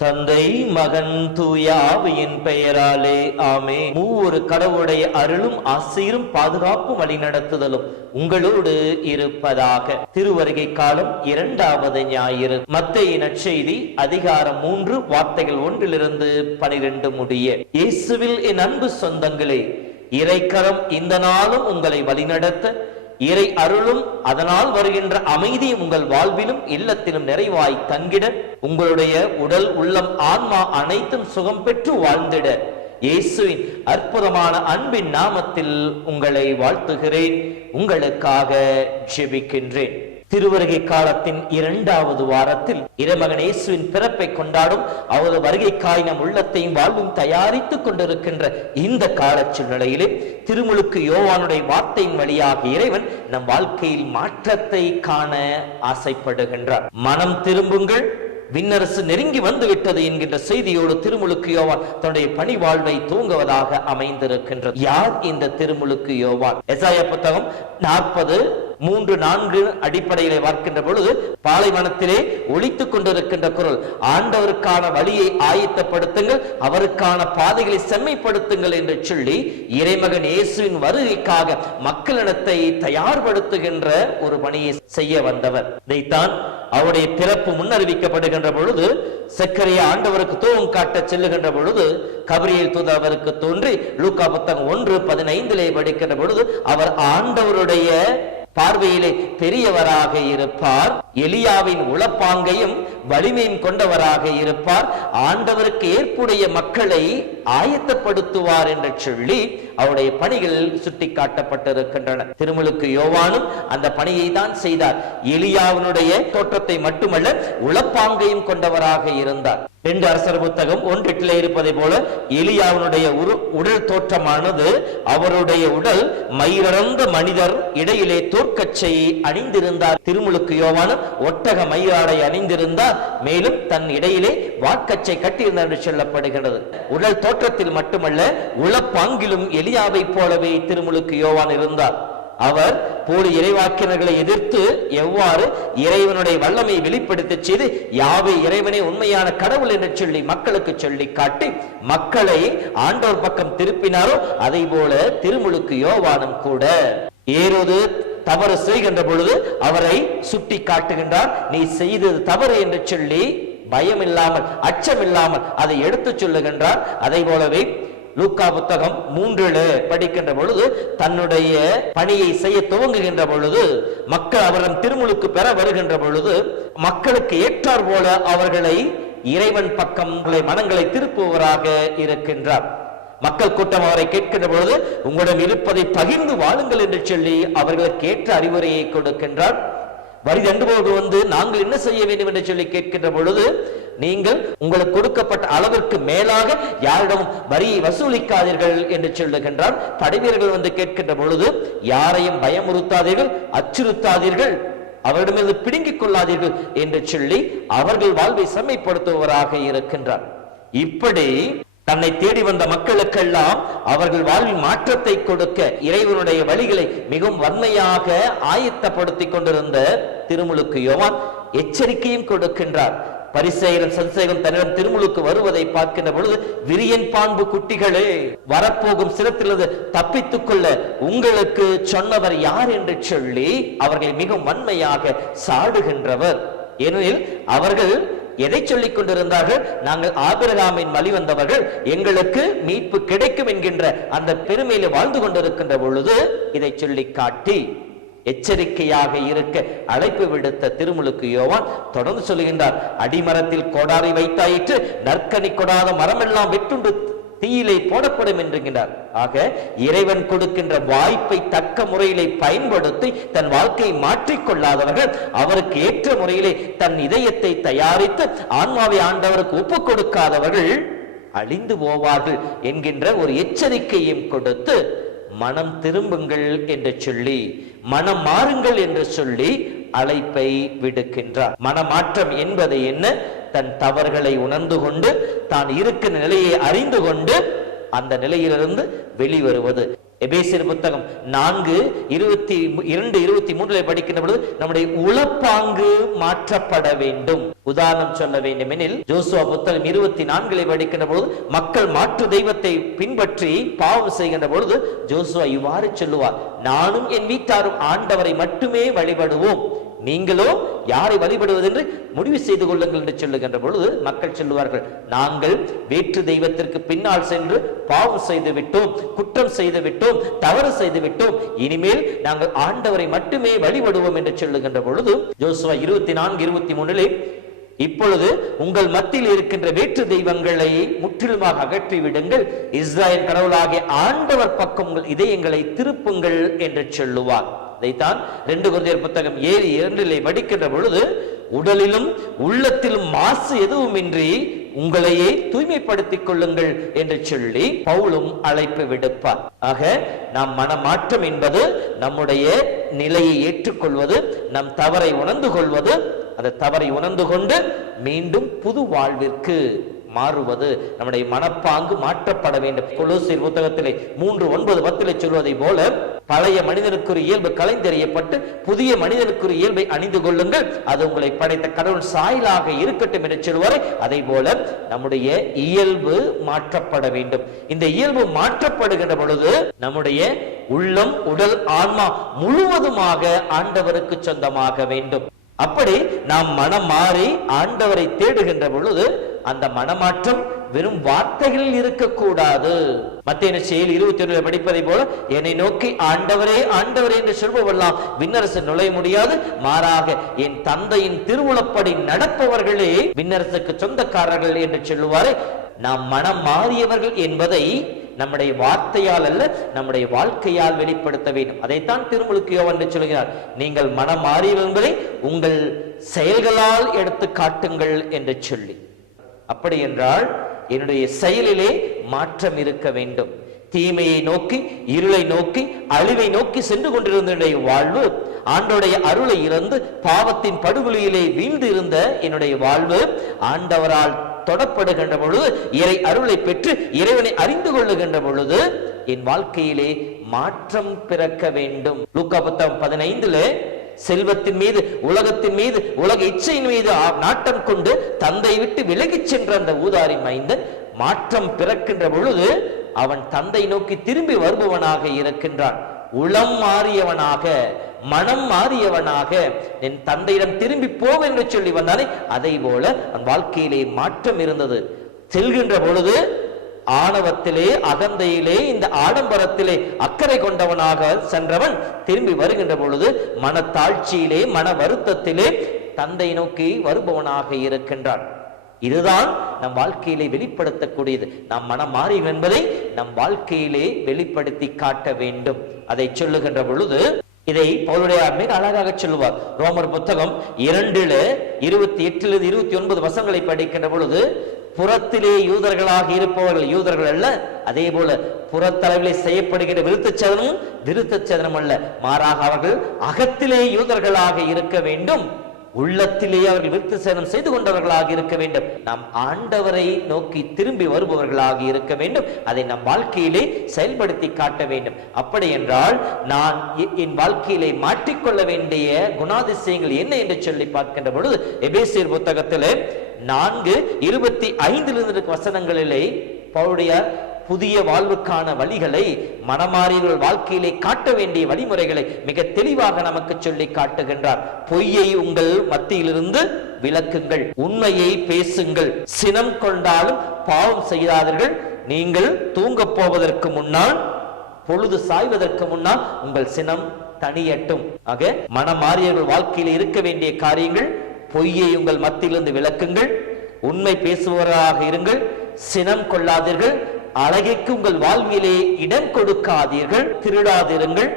தந்தை மகன் தூய ஆவியின் பெயராலே ஆமே. மூவொரு கடவுளுடைய அருளும் ஆசீரும் பாதுகாப்பும் வழிநடத்துதலும் உங்களோடு இருப்பதாக. திருவருகை காலம் 2வது ஞாயிறு. மத்தேயு நற்செய்தி அதிகாரம் 3 வார்த்தைகள் 1 - 12 முடிய. இயேசுவில் என் அன்பு சொந்தங்களே, இறைக்கரம் இந்த நாளும் உங்களை வழிநடத்த, இறை அருளும் அதனால் வருகின்ற அமைதியும் உங்கள் வாழ்விலும் இல்லத்திலும் நிறைவாய் தங்கிட, உங்களுடைய உடல் உள்ளம் ஆன்மா அனைத்தும் சுகம் பெற்று வாழ்ந்திட இயேசுவின் அற்புதமான அன்பின் நாமத்தில் உங்களை வாழ்த்துகிறேன். உங்களுக்காக ஜெபிக்கின்றேன். திருவருகை காலத்தின் 2வது வாரத்தில் இறைமகன் இயேசுவின் பிறப்பை கொண்டாடும் அவரது வருகைக்காய் நம் உள்ளத்தையும் வாழ்வும் தயாரித்துக் கொண்டிருக்கின்ற இந்த கால சூழ்நிலையிலே திருமுழுக்கு யோவானுடைய வார்த்தையின் வழியாக இறைவன் நம் வாழ்க்கையில் மாற்றத்தை காண ஆசைப்படுகின்றார். மனம் திரும்புங்கள், விண்ணரசு நெருங்கி வந்து விட்டது என்கின்ற செய்தியோடு திருமுழுக்கு யோவான் தன்னுடைய பணி வாழ்வை தூங்குவதாக அமைந்திருக்கின்றது. யார் இந்த திருமுழுக்கு யோவான்? எசாயா புத்தகம் 40:3-4 அடிப்படையிலே பார்க்கின்ற பொழுது, பாலைவனத்திலே ஒலித்துக் கொண்டிருக்கின்ற குரல், ஆண்டவருக்கான வழியை ஆயத்தப்படுத்துங்கள், அவருக்கான பாதைகளை செம்மைப்படுத்துங்கள் என்று சொல்லி இறைமகன் இயேசுவின் வருகைக்காக மக்களிடத்தை தயார்படுத்துகின்ற ஒரு பணியை செய்ய வந்தவர். இதைத்தான் அவருடைய பிறப்பு முன்னறிவிக்கப்படுகின்ற பொழுது, சக்கரையா ஆண்டவருக்கு தூவம் காட்ட செல்லுகின்ற பொழுது கபிரியேல் தூதர் அவருக்கு தோன்றி லூக்கா புத்தகம் 1:15 படிக்கின்ற பொழுது, அவர் ஆண்டவருடைய பார்வையிலே பெரியவராக இருப்பார், எலியாவின் உளப்பாங்கையும் வலிமையும் கொண்டவராக இருப்பார், ஆண்டவருக்கு ஏற்புடைய மக்களை ஆயத்தப்படுத்துவார் என்று சொல்லி அவருடைய பணிகள் சுட்டி காட்டப்பட்டிருக்கின்றன. திருமுழுக்கு யோவானும் அந்த பணியை தான் செய்தார். எலியாவினுடைய தோற்றத்தை மட்டுமல்ல, உளப்பாங்கையும் கொண்டவராக இருந்தார். 2 அரசர் புத்தகம் 1:8 இருப்பதை போல எலியாவினுடைய உடல் தோற்றமானது, அவருடைய உடல் மயிரந்த மனிதர் இடையிலே தோற்கச்சை அணிந்திருந்தார். திருமுழுக்கு யோவானும் ஒட்டக மயிராடை அணிந்திருந்தார், மேலும் தன் இடையிலே வாட்கச்சை கட்டியிருந்தார் என்று சொல்லப்படுகிறது. உடல் தோற்றத்தில் மட்டுமல்ல, உளப்பாங்கிலும் எலியாவை போலவே திருமுழுக்கு யோவான் இருந்தார். அவர் போலி இறைவாக்கினர்களை எதிர்த்து எவ்வாறு இறைவனுடைய வல்லமை வெளிப்படுத்த செய்து யாவே இறைவனே உண்மையான கடவுள் என்று சொல்லி மக்களுக்கு சொல்லி காட்டி மக்களை ஆண்டவர் பக்கம் திருப்பினாரோ, அதை போல திருமுழுக்கு யோவானும் கூட ஏரோது தவறு செய்கின்ற பொழுது அவரை சுட்டி காட்டுகின்றார். நீ செய்தது தவறு என்று சொல்லி பயம் இல்லாமல் அச்சம் இல்லாமல் அதை எடுத்து சொல்லுகின்றார். அதை போலவே லூக்கா புத்தகம் 3 படிக்கின்ற பொழுது தன்னுடைய பணியை செய்ய துவங்குகின்ற பொழுது, மக்கள் அவரிடம் திருமுழுக்கு பெற வருகின்ற பொழுது மக்களுக்கு ஏற்றார் போல அவர்களை இறைவன் பக்கம் மனங்களை திருப்புவராக இருக்கின்றார். மக்கள் கூட்டம் அவரை கேட்கின்ற பொழுது, உங்களிடம் இருப்பதை பகிர்ந்து வாழுங்கள் என்று சொல்லி அவர்களுக்கு ஏற்ற அறிவுரையை கொடுக்கின்றார். வரி தண்டுபோது வந்து நாங்கள் என்ன செய்ய வேண்டும் என்று சொல்லி கேட்கின்ற பொழுது, நீங்கள் உங்களுக்கு கொடுக்கப்பட்ட அளவிற்கு மேலாக யாரிடம் வரியை வசூலிக்காதீர்கள் என்று சொல்லுகின்றார். படைவீரர்கள் வந்து கேட்கின்ற பொழுது, யாரையும் பயமுறுத்தாதீர்கள், அச்சுறுத்தாதீர்கள், அவரிடமிருந்து பிடுங்கிக் கொள்ளாதீர்கள் என்று சொல்லி அவர்கள் வாழ்வை செம்மைப்படுத்துவராக இருக்கின்றார். இப்படி தன்னை தேடி வந்த மக்களுக்கெல்லாம் அவர்கள் வாழ்வில் மாற்றத்தை கொடுக்க இறைவனுடைய வழிகளை மிகவும் வன்மையாக ஆயத்தப்படுத்திக் கொண்டிருந்த திருமுழுக்கு யோவான் எச்சரிக்கையும் கொடுக்கின்றார். பரிசேயரும் சதுசேயரும் தன்னிடம் திருமுழுக்கு வருவதை பார்க்கின்ற பொழுது, விரியன் பாம்பு குட்டிகளே, வரப்போகும் சிரத்திலிருந்து தப்பித்துக் கொள்ள உங்களுக்கு சொன்னவர் யார் என்று சொல்லி அவர்களை மிகவும் வன்மையாக சாடுகின்றவர். ஏனெனில் அவர்கள் எதை சொல்லிக் கொண்டிருந்தார்கள்? நாங்கள் ஆபிரகாமின் வழி வந்தவர்கள், எங்களுக்கு மீட்பு கிடைக்கும் என்கின்ற அந்த பெருமையில வாழ்ந்து கொண்டிருக்கின்ற பொழுது இதை சொல்லி காட்டி எச்சரிக்கையாக இருக்க அழைப்பு விடுத்த திருமுழுக்கு யோவான் தொடர்ந்து சொல்லுகின்றார். அடிமரத்தில் கோடாரி வைத்தாயிற்று, நற்கனி கொடாத மரமெல்லாம் வெட்டுண்டு தீயிலே போடப்படும் என்கின்றார். ஆக இறைவன் கொடுக்கின்ற வாய்ப்பை தக்க முறையிலே பயன்படுத்தி தன் வாழ்க்கையை மாற்றிக்கொள்ளாதவர்கள், அவருக்கு ஏற்ற முறையிலே தன் இதயத்தை தயாரித்து ஆன்மாவை ஆண்டவருக்கு ஒப்புக் கொடுக்காதவர்கள் அழிந்து போவார்கள் என்கின்ற ஒரு எச்சரிக்கையும் கொடுத்து மனம் திரும்புங்கள் என்று சொல்லி, மனம் மாறுங்கள் என்று சொல்லி அழைப்பை விடுக்கின்றார். மனமாற்றம் என்பது என்ன? தன் தவறுகளை உணர்ந்து கொண்டு, தான் இருக்கிற நிலையை அறிந்து கொண்டு அந்த நிலையிலிருந்து வெளிவருவது. எபேசியர் புத்தகம் 4:22-23 படிக்கின்ற பொழுது நம்முடைய உளப்பாங்கு மாற்றப்பட வேண்டும். உதாரணம் சொல்ல வேண்டும் எனில், ஜோசுவா புத்தகம் 24 படிக்கின்ற பொழுது மக்கள் மாற்று தெய்வத்தை பின்பற்றி பாவம் செய்கின்ற பொழுது ஜோசுவா இவ்வாறு சொல்லுவார், நானும் என் வீட்டாரும் ஆண்டவரை மட்டுமே வழிபடுவோம், நீங்களோ யாரை வழிபடுவது என்று முடிவு செய்து கொள்ளுங்கள் என்று சொல்லுகின்ற பொழுது மக்கள் சொல்லுவார்கள், நாங்கள் வேற்று தெய்வத்திற்கு பின்னால் சென்று பாவம் செய்து விட்டோம், குற்றம் செய்து விட்டோம், தவறு செய்து விட்டோம், இனிமேல் நாங்கள் ஆண்டவரை மட்டுமே வழிபடுவோம் என்று சொல்லுகின்ற பொழுது ஜோசுவா 24:23 இப்பொழுது உங்கள் மத்தியில் இருக்கின்ற வேற்று தெய்வங்களை முற்றிலுமாக அகற்றி விடுங்கள், இஸ்ராயேல் கடவுளாகிய ஆண்டவர் பக்கம் உங்கள் இதயங்களை திருப்புங்கள் என்று சொல்லுவார். இதைத்தான் 2 கொரிந்தியர் புத்தகம் 7:2 படிக்கின்ற பொழுது, உடலிலும் உள்ளத்திலும் மாசு எதுவுமின்றி உங்களையே தூய்மைப்படுத்திக் கொள்ளுங்கள் என்று சொல்லி பவுலும் அழைப்பு விடுப்பார். ஆக நாம் மனமாற்றம் என்பது நம்முடைய நிலையை ஏற்றுக்கொள்வது, நம் தவறை உணர்ந்து கொள்வது, அந்த தவறை உணர்ந்து கொண்டு மீண்டும் புது வாழ்விற்கு மாறுவது. நம்முடைய மனப்பாங்கு மாற்றப்பட வேண்டும். கொலோசியர் புத்தகத்திலே 3:9-10 சொல்வதை போல, பழைய மனிதனுக்கு இயல்பு கலைந்தெறியப்பட்டு புதிய மனிதனுக்கு இயல்பை அணிந்து கொள்ளுங்கள், அது உங்களை படைத்த கடவுள் சாயலாக இருக்கட்டும் என்று சொல்வாரே, அதை போல நம்முடைய இயல்பு மாற்றப்பட வேண்டும். இந்த இயல்பு மாற்றப்படுகின்ற பொழுது நம்முடைய உள்ளம், உடல், ஆன்மா முழுவதுமாக ஆண்டவருக்கு சொந்தமாக வேண்டும். அப்படி நாம் மனம் மாறி ஆண்டவரை தேடுகின்ற பொழுது அந்த மனமாற்றம் வெறும் வார்த்தைகளில் இருக்கக்கூடாது. மத்தேயு 7:21 படிப்பதை போல, என்னை நோக்கி ஆண்டவரே ஆண்டவரே என்று சொல்பவெல்லாம் விண்ணரசு நுழைய முடியாது, மாறாக என் தந்தையின் திருவுளப்படி நடப்பவர்களே விண்ணரசுக்கு சொந்தக்காரர்கள் என்று சொல்லுவாரே. நாம் மனம் மாறியவர்கள் என்பதை நம்முடைய வார்த்தையால் அல்ல, நம்முடைய வாழ்க்கையால் வெளிப்படுத்த வேண்டும். அதைத்தான் திருமுழுக்கு யோவான் என்று சொல்கிறார், நீங்கள் மனம் மாறியவர்கள் என்பதை உங்கள் செயல்களால் எடுத்து காட்டுங்கள் என்று சொல்லி. அப்படி என்றால் என்னுடைய செயலிலே மாற்றம் இருக்க வேண்டும். தீமையை நோக்கி, இருளை நோக்கி, அழிவை நோக்கி சென்று கொண்டிருந்த என்னுடைய வாழ்வு, ஆண்டோடைய அருளை இறந்து பாவத்தின் படுகொலியிலே வீழ்ந்து இருந்த என்னுடைய வாழ்வு ஆண்டவரால் தொடப்படுகின்ற பொழுது, இறை அருளை பெற்று இறைவனை அறிந்து கொள்ளுகின்ற பொழுது என் வாழ்க்கையிலே மாற்றம் பிறக்க வேண்டும். லூக்கா புத்தகம் 15 செல்வத்தின் மீது, உலகத்தின் மீது, உலக இச்சையின் மீது நாட்டம் கொண்டு தந்தை விட்டு விலகிச் சென்ற அந்த ஊதாரி மைந்தன் மாற்றம் பிறக்கின்ற பொழுது அவன் தந்தை நோக்கி திரும்பி வருபவனாக இருக்கின்றான். உளம் மாறியவனாக, மனம் மாறியவனாக என் தந்தையிடம் திரும்பி போவென்று சொல்லி வந்தானே, அதை போல அவன் வாழ்க்கையிலே மாற்றம் இருந்தது. செல்கின்ற பொழுது ஆணவத்திலே, அகந்தையிலே, இந்த ஆடம்பரத்திலே அக்கறை கொண்டவனாக சென்றவன் திரும்பி வருகின்ற பொழுது மனத்தாழ்ச்சியிலே, மன வருத்தத்திலே தந்தை நோக்கி வருபவனாக இருக்கின்றான். இதுதான் நம் வாழ்க்கையிலே வெளிப்படுத்தக்கூடியது. நாம் மனம் மாறி என்பதை நம் வாழ்க்கையிலே வெளிப்படுத்தி காட்ட வேண்டும். அதை சொல்லுகின்ற பொழுது இதை பவுலுடைய மிக அழகாக சொல்லுவார். ரோமர் புத்தகம் 2:28-29 வசனங்களை படிக்கின்ற பொழுது, புறத்திலே யூதர்களாக இருப்பவர்கள் யூதர்கள் அல்ல, அதே போல புறத்தளவிலே செய்யப்படுகிற விருத்தச்சேதனமும் விருத்தச்சேதனம் அல்ல, மாறாக அவர்கள் அகத்திலே யூதர்களாக இருக்க வேண்டும், உள்ளத்திலே அவர்கள் விருத்தச்சேதனம் செய்து கொண்டவர்களாக இருக்க வேண்டும். நாம் ஆண்டவரை நோக்கி திரும்பி வருபவர்களாக இருக்க வேண்டும். அதை நம் வாழ்க்கையிலே செயல்படுத்தி காட்ட வேண்டும். அப்படி என்றால் நான் என் வாழ்க்கையிலே மாற்றிக்கொள்ள வேண்டிய குணாதிசயங்கள் என்ன என்று சொல்லி பார்க்கின்ற பொழுது, எபேசியர் புத்தகத்திலே 4:25 வசனங்களிலே பவுலுடைய புதிய வாழ்வுக்கான வழிகளை, மனமாறியவர்கள் வாழ்க்கையிலே காட்ட வேண்டிய வழிமுறைகளை மிக தெளிவாக நமக்கு சொல்லி காட்டுகின்றார். பொய்யை உங்கள் மத்தியிலிருந்து விலக்குங்கள், உண்மையை பேசுங்கள், சினம் கொண்டாலும் பாவம் செய்யாதீர்கள், நீங்கள் தூங்க போவதற்கு முன்னால், பொழுது சாய்வதற்கு முன்னால் உங்கள் சினம் தனியட்டும். ஆக மனமாறியவர்கள் வாழ்க்கையிலே இருக்க வேண்டிய காரியங்கள், பொய்யை உங்கள் மத்தியிலிருந்து விலக்குங்கள், உண்மை பேசுபவராக இருங்கள், சினம் கொள்ளாதீர்கள், அழகிற்கு உங்கள் வாழ்விலே இடம் கொடுக்காதீர்கள், திருடாதிருங்கள்,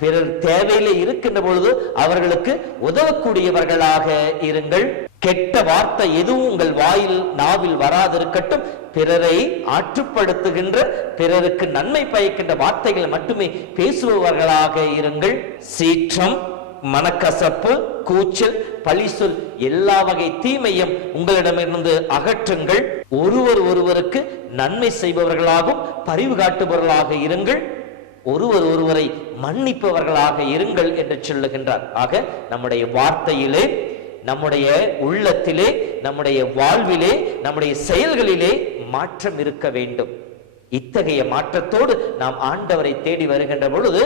பிறர் தேவையிலே இருக்கின்ற பொழுது அவர்களுக்கு உதவக்கூடியவர்களாக இருங்கள். கெட்ட வார்த்தை எதுவும் உங்கள் வாயில் நாவில் வராதிருக்கட்டும். பிறரை ஆற்றுப்படுத்துகின்ற, பிறருக்கு நன்மை பயக்கின்ற வார்த்தைகளை மட்டுமே பேசுபவர்களாக இருங்கள். சீற்றம், மனக்கசப்பு, கூச்சல், பழிசொல், எல்லா வகை தீமையும் உங்களிடமிருந்து அகற்றுங்கள். ஒருவருக்கு நன்மை செய்பவர்களாகவும் பரிவு காட்டுபவர்களாக இருங்கள். ஒருவரை மன்னிப்பவர்களாக இருங்கள் என்று சொல்லுகின்றார். ஆக நம்முடைய வார்த்தையிலே, நம்முடைய உள்ளத்திலே, நம்முடைய வாழ்விலே, நம்முடைய செயல்களிலே மாற்றம் இருக்க வேண்டும். இத்தகைய மாற்றத்தோடு நாம் ஆண்டவரை தேடி வருகின்ற பொழுது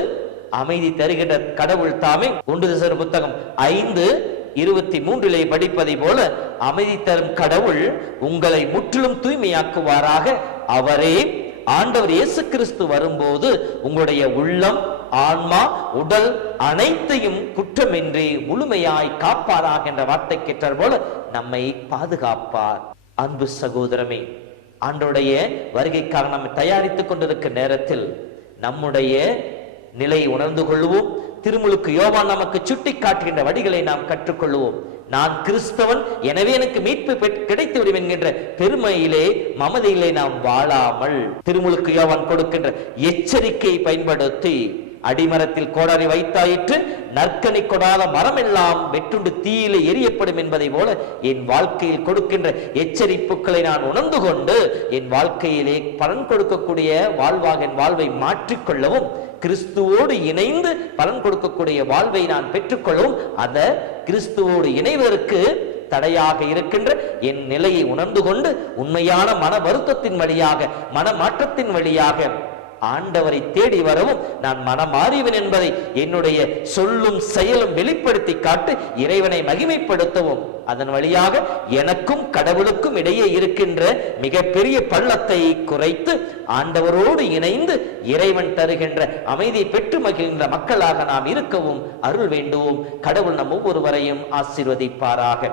அமைதி தருகின்ற கடவுள் தாமே 1 தெசலோனிக்கேயர் புத்தகம் 5:23 படிப்பதை போல அமைதி தரும் கடவுள் உங்களை முற்றிலும் தூய்மையாக்குவாராக. அவரே ஆண்டவர் இயேசு கிறிஸ்து வரும்போது உங்களுடைய உள்ளம், ஆன்மா, உடல் அனைத்தையும் குற்றமின்றி முழுமையாய் காப்பாராக என்ற வார்த்தை கேட்டார் போல நம்மை பாதுகாப்பார். அன்பு சகோதரமே, ஆண்டவருடைய வருகைக்காக நம்மை தயாரித்துக் கொண்டிருக்கிற நேரத்தில் நம்முடைய நிலையை உணர்ந்து கொள்வோம். திருமுழுக்கு யோவான் நமக்கு சுட்டி காட்டுகின்ற வழிகளை நாம் கற்றுக்கொள்வோம். நான் கிறிஸ்தவன், எனவே எனக்கு மீட்பு கிடைத்துவிடும் என்கின்ற பெருமையிலே, மமதையிலே நாம் வாழாமல் திருமுழுக்கு யோவான் கொடுக்கின்ற எச்சரிக்கையை பயன்படுத்தி, அடிமரத்தில் கோடாரி வைத்தாயிற்று, நற்கனி கொடாத மரம் எல்லாம் வெற்றுண்டு தீயிலே எரியப்படும் என்பதை போல என் வாழ்க்கையில் கொடுக்கின்ற எச்சரிப்புகளை நான் உணர்ந்து கொண்டு என் வாழ்க்கையிலே பலன் கொடுக்கக்கூடிய வாழ்வாக என் வாழ்வை மாற்றிக்கொள்ளவும், கிறிஸ்துவோடு இணைந்து பலன் கொடுக்கக்கூடிய வாழ்வை நான் பெற்றுக்கொள்ளவும், அந்த கிறிஸ்துவோடு இணைவதற்கு தடையாக இருக்கின்ற என் நிலையை உணர்ந்து கொண்டு உண்மையான மன வருத்தத்தின் வழியாக, மன மாற்றத்தின் வழியாக ஆண்டவரை தேடி வரவும், நான் மனமாறியவன் என்பதை என்னுடைய சொல்லும் செயலும் வெளிப்படுத்தி காட்டு இறைவனை மகிமைப்படுத்தவும், அதன் வழியாக எனக்கும் கடவுளுக்கும் இடையே இருக்கின்ற மிகப்பெரிய பள்ளத்தை குறைத்து ஆண்டவரோடு இணைந்து இறைவன் தருகின்ற அமைதியை பெற்று மகிழ்கின்ற மக்களாக நாம் இருக்கவும் அருள் வேண்டுவோம். கடவுள் நம் ஒவ்வொருவரையும் ஆசீர்வதிப்பாராக.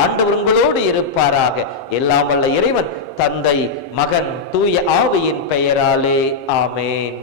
ஆண்டவர் உங்களோடு இருப்பாராக. எல்லாம் வல்ல இறைவன், தந்தை, மகன், தூய ஆவியின் பெயராலே ஆமென்.